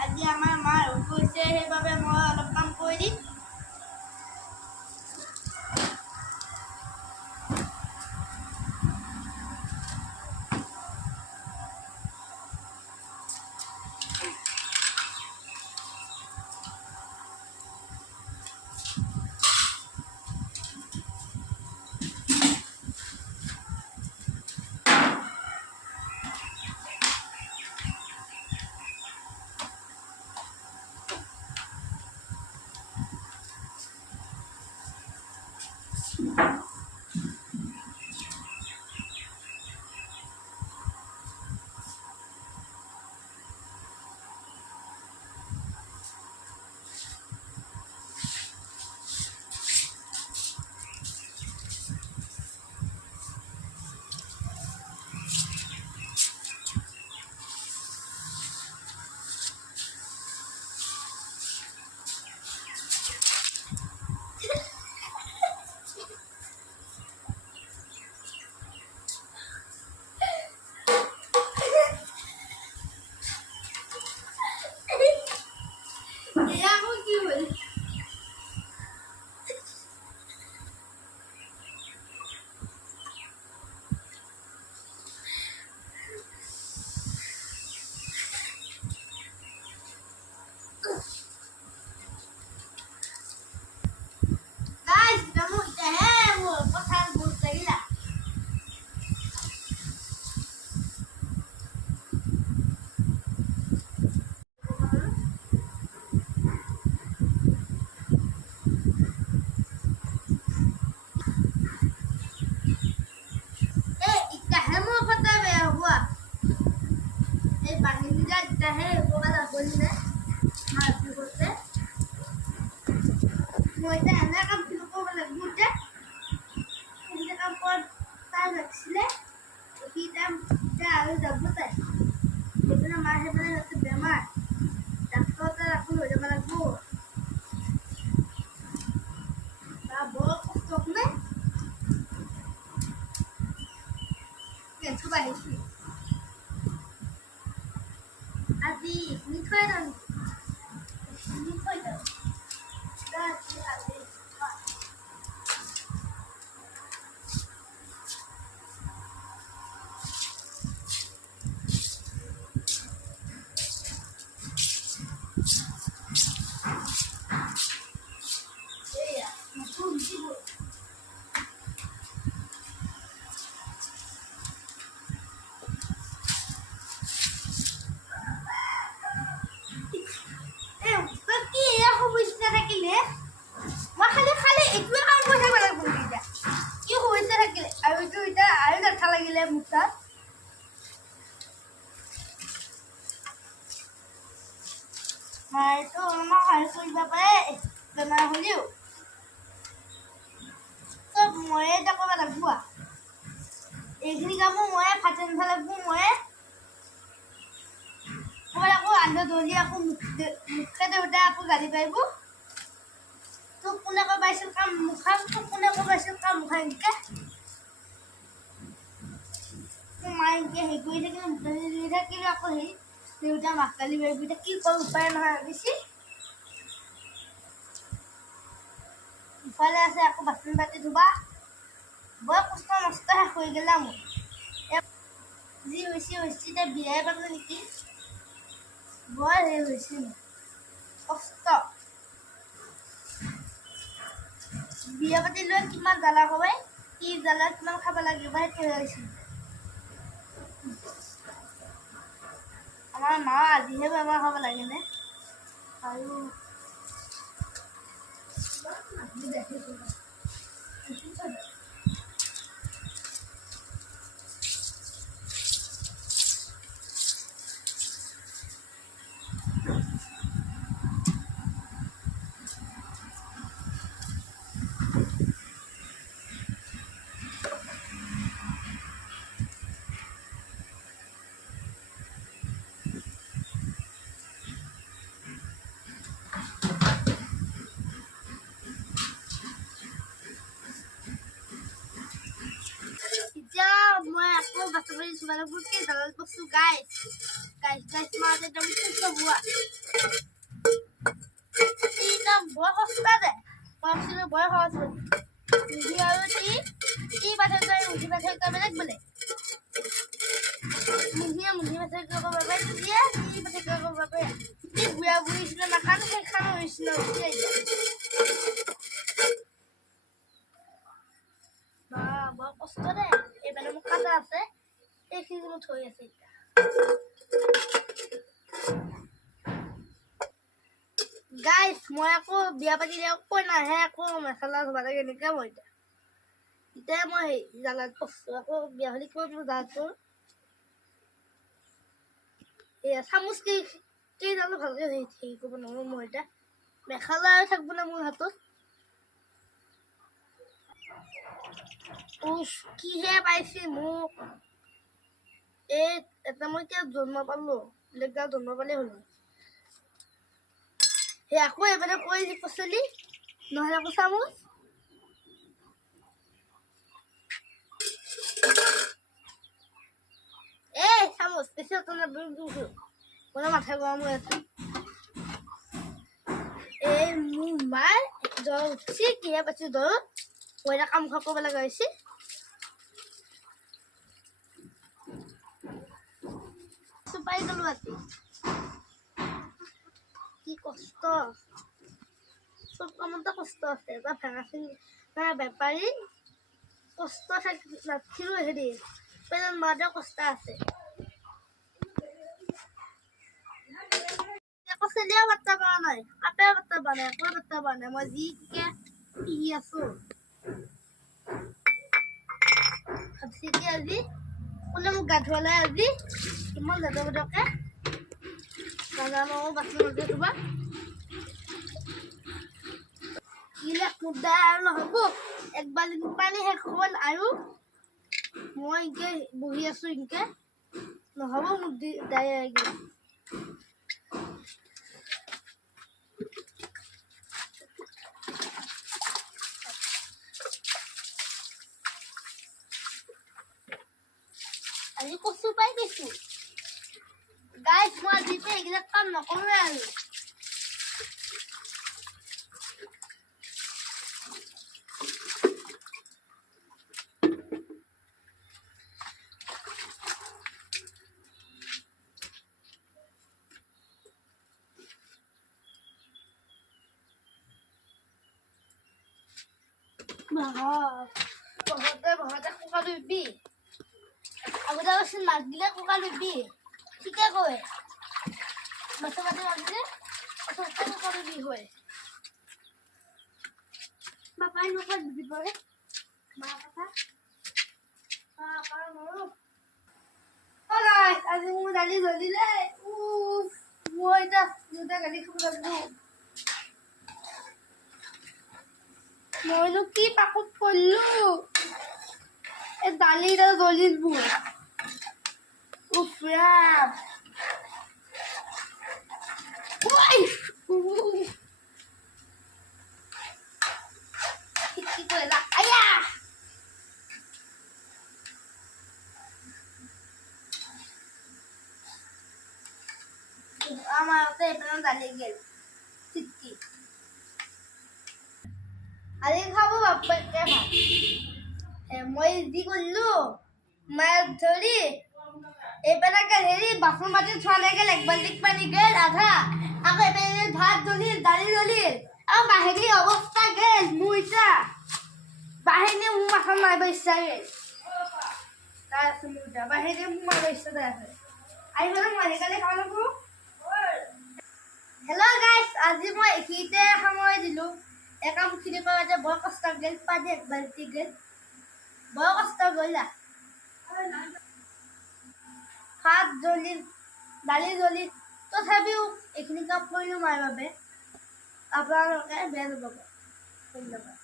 আজি আমাৰ মাৰ হৈছে সেইবাবে মই অলপ কাম কৰি দিম। আজি মিঠাই মায়েতো আমাক সহায় কৰিব পাৰে বেমাৰ হ'লেও চব ময়ে এটা কৰিব লাগিব এইখিনি কামো ময়ে ভাত ৰান্ধিব লাগিব ময়ে ক'ৰবাত আকৌ আন্ধা ধৰি আকৌ মুখে দেউতাই আকৌ গালি পাৰিব তোক কোনে কৈ পাইছিল কাম মুখা তোক কোনে কৈ পাইছিল কাম মুখা এনেকৈ মায়ে এনেকৈ হেৰি কৰি থাকিলে মুখে ধৰি থাকিলে আকৌ হেৰি দেউতা মাক গালি পাৰিব এতিয়া কি কৰোঁ উপায় নহয় বেছি ইফালে আছে আকৌ বাচন পাতি ধুবা বৰ কষ্ট মষ্ট শেষ হৈ গ'লা মোৰ যি হৈছে এতিয়া বিয়াই পালোঁ নেকি বৰ হেৰি হৈছে মোৰ কষ্ট বিয়া পাতি লৈ কিমান জ্বালা ক'বাই কি জ্বালা কিমান খাব লাগিব সেইটো হৈছে আমাৰ মা আজিহে বেমাৰ হ'ব লাগেনে আৰু beli suara putih kalau tuh guys mau ada dong itu buat ini buat hospital hospital buat hospital ini harus ini pasal itu pasal itu benar boleh mungkin pasal itu apa dia ini pasal itu apa ya ini buaya sudah makan kan sudah buat hospital এবারে মোক কাটা আছে এইখিনি মই থৈ আছে এটা guys মই আকৌ বিয়া পাতিলে কৈ নাহে আকৌ মেখেলা ধুবালে কেনেকে মই এতিয়া মই জানাত পছটো আকৌ বিয়া হলি কৈ মই যাতো এয়া চামুচ কি জানো ভালকে হেৰি কৰিব নোৱাৰো মই এটা মেখেলা থাকিব না মোৰ হাতত উফ কিহে পাইছে মোক এটা মই এতিয়া জন্ম পালো লেগা জন্ম পালে হলো আকৌ এবাৰে কৈ দি পচলি নহলে আকৌ চামুচ চামুচ বেছি অতনা দুটো কোনো মাথা গৰম হৈ আছে মোৰ মাৰ জ্বৰ উঠিছে কিহে পাইছে জ্বৰ মই এটা কাম কৰিব লগা হৈছে পাই গলো আজি কি কষ্ট সব কামতে কষ্ট আছে এটা ভাঙা বেপাৰী কষ্ট নাথাকিলেও হেৰি পেটত মাতে কষ্ট আছে চেলিয়া বাচ্চা পোৱা নাই কাপে বাচ্চা পোৱা নাই একো বাচ্চা পোৱা নাই মই যিকে পিহি আছো ভাবছি কি আজি কোনে মোক গা ধুৱালে আজি ইমান জাদকে নাজানো বাচন মাজে ধুবা ইলাক মুদ্দা আৰু নহ'ব এক বাল্টি পানী শেষ হ'ল আৰু মই ইনকে বহি আছো ইনকে নহ'ব মোক ডাইৰেক্ট আজি কচু পাই গৈছো গাইস মই আজিতে এইবিলাক কাম নকৰোঁ আৰু বহতে কোকা লুবি আগতে কৈছিল মাছ দিলে কোকা লুবি ঠিকে কয় মাছে মাছে মাছ দিলে কোকা লুবি হয় বাপাই নকয় বুজি পৰে মা কথা আজি মোৰ দালি জ্বলিলে মই এতিয়া দুটা গালি খাব লাগিব মইনো কি পাকত পড়লো এই দালিটা জ্বলিব উফ কি করে আয়া আমার দালি গেল চিটকি আজি খাবো বাপ্পাকে ভাত মই যি করলো মাছ ধরি এবারে হেরি বাসন মাটি ছোয়ালে গেল এক বাল্টি পানি গেল আধা আগে এবারে ভাত জ্বলিল দালি জ্বলিল আর বাহিনী অবস্থা গেল মুইটা বাহিনী মু মাথা মারিব ইচ্ছা গেল তাই আছে মুইটা বাহিনী মু মারিব ইচ্ছা তাই আছে আহিব মারি কালি খাওয়া লাগবো হেল্ল' গাইস আজি মই এইখিনিতে সময় দিলো একামখিনি কৰাতে বৰ কষ্ট গেল পানী এক বাল্টি গেল বৰ কষ্ট গ'লা ভাত জ্বলিল দালি জ্বলিল তথাপিও এইখিনি কাম কৰিলোঁ মাৰ বাবে আপোনালোকে বেয়া নাপাব ধন্যবাদ